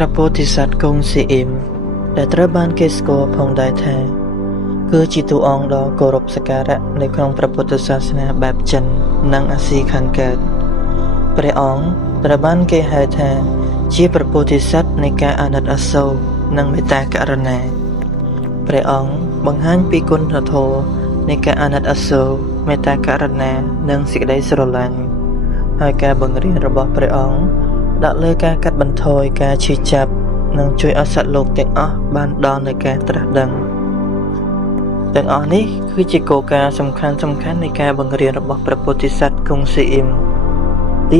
ระโพธิสัตว์គង់ស៊ីអ៊ីមដែលត្រូវបានគេស្គាល់ផងដែរថាគឺជាតួអង្គដ៏គោរពសក្ការៈនៅក្នុងព្រះពុទ្ធសាសនាបែបចិននិងអាស៊ីខាងកើតព្រះអង្គត្រូវបានគេហៅថាជាព្រះពោធិសត្វនៃការអាណិតអាសូរនិងមេត្តាករុណាព្រះអង្គបង្ហាញពីគុណធម៌នៃការអាណិតអាសូរមេត្តាករុណានិងសេចក្តីស្រឡាញ់ហើយការបង្រៀនរបស់ព្រះអង្គដាក់លើការកាត់បន្ថយការឈឺចាប់និងជួយឲ្យសត្វលោកទាំងអស់បានដល់នូវការត្រាស់ដឹងទាំងអស់នេះគឺជាគោលការណ៍សំខាន់នៃការបង្រៀនរបស់ព្រះពោធិសត្វគង់ស៊ីអ៊ីមទី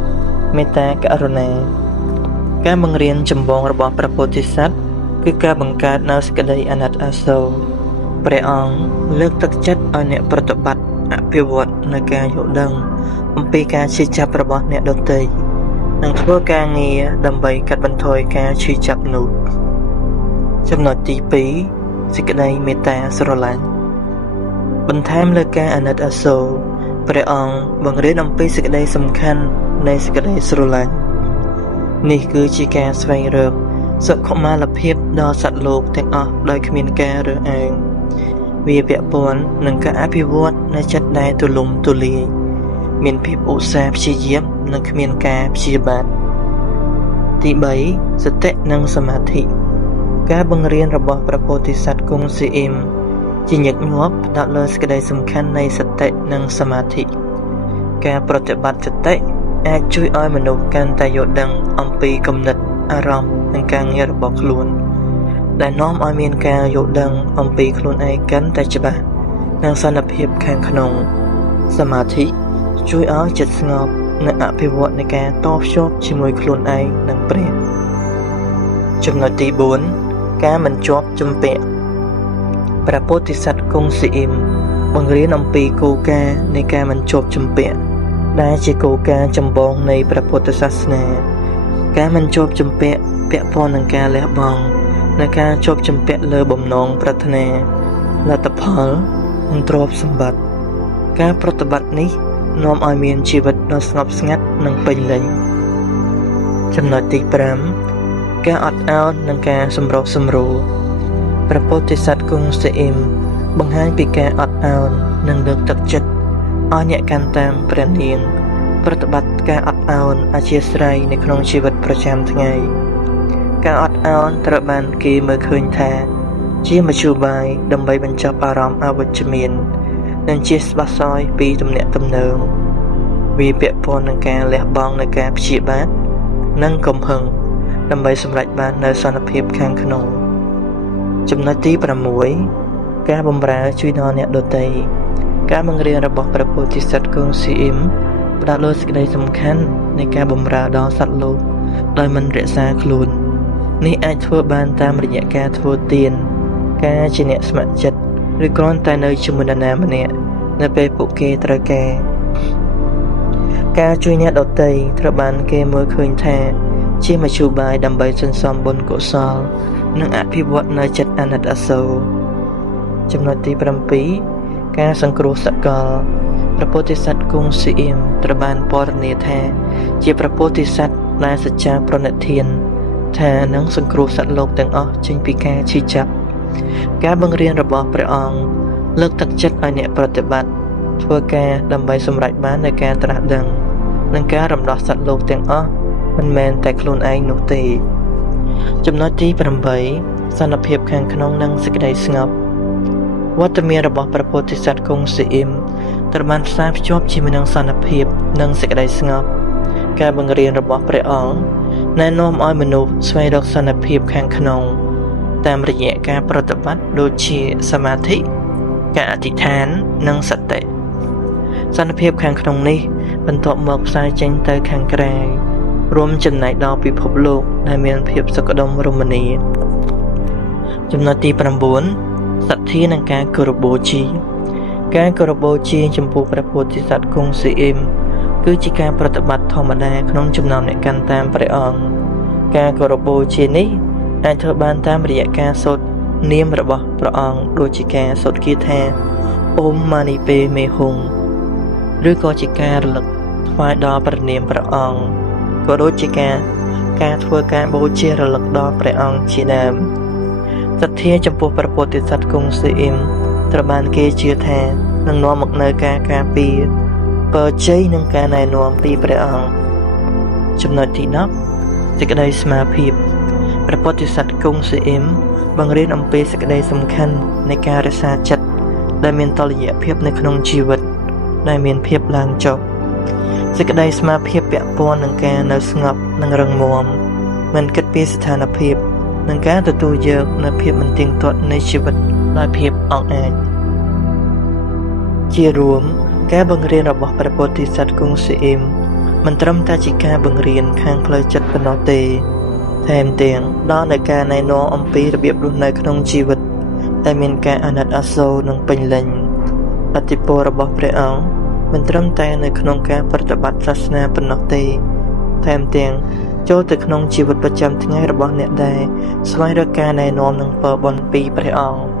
1មេត្តាករុណាការបង្រៀនចម្បងរបស់ព្រះពោធិសត្វគឺការបង្កើតនូវសេចក្តីអាណិតអាសូរព្រះអង្គលើកទឹកចិត្តឲ្យអ្នកប្រតិបត្តិអភិវឌ្ឍនូវការយល់ដឹងអំពីការឈឺចាប់របស់អ្នកដទៃនិងធ្វើការងារដើម្បីកាត់បន្ថយការឈឺចាប់នោះចំណុចទី2សេចក្តីមេត្តាស្រឡាញ់បន្ថែមលើការអាណិតអាសូរព្រះអង្គបង្រៀនអំពីសេចក្តីសំខាន់នៃសេចក្តីស្រឡាញ់នេះគឺជាការស្វែងរកសុខុមាលភាពដល់សត្វលោកទាំងអស់ដោយគ្មានការរើសអើងវាពាក់ព័ន្ធនឹងការអភិវឌ្ឍនៅចិត្តដែលទូលំទូលាយមានភាពឧស្សាហ៍ព្យាយាមនិងគ្មានការព្យាបាទទី3សតិនិងសមាធិការបង្រៀនរបស់ព្រះពោធិសត្វគង់ស៊ីអ៊ីមជាញឹកញាប់ផ្ដោតលើសេចក្តីសំខាន់នៃសតិនិងសមាធិការប្រតិបត្តិសតិអាចជួយឲ្យមនុស្សកាន់តែយល់ដឹងអំពីគំនិតអារម្មណ៍និងការងាររបស់ខ្លួនដែលនាំឲ្យមានការយល់ដឹងអំពីខ្លួនឯងកាន់តែច្បាស់និងសន្តិភាពខាងក្នុងសមាធិជួយឲ្យចិត្តស្ងប់និងអភិវឌ្ឍនៃការតភ្ជាប់ជាមួយខ្លួនឯងនិងព្រះចំណុចទី4ការមិនជាប់ជំពាក់ព្រះពោធិសត្វគង់ស៊ីអ៊ីមបង្រៀនអំពីគោលការណ៍នៃការមិនជាប់ជំពាក់ដែលជាគោលការណ៍ចម្បងនៃព្រះពុទ្ធសាសនាការមិនជាប់ជំពាក់ពាក់ព័ន្ធនឹងការលះបង់និងការជាប់ជំពាក់លើបំណងប្រាថ្នាលទ្ធផលនិងទ្រព្យសម្បត្តិការប្រតិបត្តិនេះនាំឲ្យមានជីវិតដ៏ស្ងប់ស្ងាត់និងពេញលេញចំណុចទី5ការអត់ឱននិងការសម្រុះសម្រួលព្រះពោធិសត្វគង់ស៊ីអ៊ីមបង្ហាញពីការអត់ឱននិងលើកទឹកចិត្តឲ្យអ្នកកាន់តាមព្រះនាងប្រតិបត្តិការអត់ឱនអធ្យាស្រ័យនៅក្នុងជីវិតប្រចាំថ្ងៃការអត់ឱនត្រូវបានគេមើលឃើញថាជាមធ្យោបាយដើម្បីបញ្ចប់អារម្មណ៍អវិជ្ជមាននិងជាស្បះសោយពីទំនាក់ទំនងវាពាក់ព័ន្ធនឹងការលះបង់នៃការព្យាបាទនិងកំហឹងដើម្បីសម្រេចបាននូវសន្តិភាពខាងក្នុងចំណុចទី6ការបម្រើជួយដល់អ្នកដទៃការបង្រៀនរបស់ព្រះពោធិសត្វគង់ស៊ីអ៊ីមផ្ដោតលើសេចក្តីសំខាន់នៃការបម្រើដល់សត្វលោកដោយមិនរក្សាខ្លួននេះអាចធ្វើបានតាមរយៈការធ្វើទានការជាអ្នកស្ម័គ្រចិត្តឬគ្រាន់តែនៅជាមួយនរណាម្នាក់នៅពេលពួកគេត្រូវការជួយអ្នកដទៃត្រូវបានគេមើលឃើញថាជាមធ្យោបាយដើម្បីសន្សំបុណ្យកុសលនិងអភិវឌ្ឍនូវចិត្តអាណិតអាសូរចំណុចទី7ការសង្គ្រោះសកលព្រះពោធិសត្វគង់ស៊ីអ៊ីមត្រូវបានពណ៌នាថាជាព្រះពោធិសត្វដែលសច្ចាប្រណិធានថានឹងសង្គ្រោះសត្វលោកទាំងអស់ចេញពីការឈឺចាប់ការបង្រៀនរបស់ព្រះអង្គលើកទឹកចិត្តឲ្យអ្នកប្រតិបត្តិធ្វើការដើម្បីសម្រេចបាននូវការត្រាស់ដឹងនិងការរំដោះសត្វលោកទាំងអស់មិនមែនតែខ្លួនឯងនោះទេចំណុចទី8សន្តិភាពខាងក្នុងនិងសេចក្តីស្ងប់វត្តមានរបស់ព្រះពោធិសត្វគង់ស៊ីអ៊ីមត្រូវបានផ្សារភ្ជាប់ជាមួយនឹងសន្តិភាពនិងសេចក្តីស្ងប់ការបង្រៀនរបស់ព្រះអង្គណែនាំឲ្យមនុស្សស្វែងរកសន្តិភាពខាងក្នុងតាមរយៈការប្រតិបត្តិដូចជាសមាធិការអធិដ្ឋាននិងសតិសន្តិភាពខាងក្នុងនេះបន្ទាប់មកផ្សាយចេញទៅខាងក្រៅរួមចំណែកដល់ពិភពលោកដែលមានភាពសុខដុមរមនាចំណុចទី9សទ្ធានិងការគោរពបូជាការគោរពបូជាចំពោះព្រះពោធិសត្វគង់ស៊ីអ៊ីមគឺជាការប្រតិបត្តិធម្មតាក្នុងចំណោមអ្នកកាន់តាមព្រះអង្គការគោរពបូជានេះអាចធ្វើបានតាមរយៈការសូត្រនាមរបស់ព្រះអង្គដូចជាការសូត្រគាថាអូមម៉ានីពេមេហុងឬក៏ជាការរលឹកថ្វាយដល់ព្រះនាមព្រះអង្គក៏ដូចជាការ ការធ្វើការបូជារលឹកដល់ព្រះអង្គជាដើមសទ្ធាចំពោះព្រះពោធិសត្វគង់ស៊ីអ៊ីមត្រូវបានគេជឿថានឹងនាំមកនូវការការពារពរជ័យនិងការណែនាំពីព្រះអង្គចំណុចទី10សេចក្តីស្មារភាពព្រះពោធិសត្វគង់ស៊ីអ៊ីមបង្រៀនអំពីសេចក្តីសំខាន់នៃការរក្សាចិត្តដែលមានតុល្យភាពនៅក្នុងជីវិតដែលមានភាពឡើងចុះសេចក្តីស្មារភាពពាក់ព័ន្ធនឹងការនៅស្ងប់និងរឹងមាំមិនគិតពីស្ថានភាពនិងការទទួលយកនូវភាពមិនទៀងទាត់នៃជីវិតដោយភាពអង់អាចជារួមការបង្រៀនរបស់ព្រះពោធិសត្វគង់ស៊ីអ៊ីមមិនត្រឹមតែជាការបង្រៀនខាងផ្លូវចិត្តប៉ុណ្ណោះទេថែមទាំងដល់នូវការណែនាំអំពីរបៀបរស់នៅក្នុងជីវិតដែលមានការអាណិតអាសូរនិងពេញលេញឥទ្ធិពលរបស់ព្រះអង្គមិនត្រឹមតែនៅក្នុងការប្រតិបត្តិសាសនាប៉ុណ្ណោះទេថែមទាំងចូលទៅក្នុងជីវិតប្រចាំថ្ងៃរបស់អ្នកដែរស្វែងរកការណែនាំនិងពរបុណ្យពីព្រះអង្គ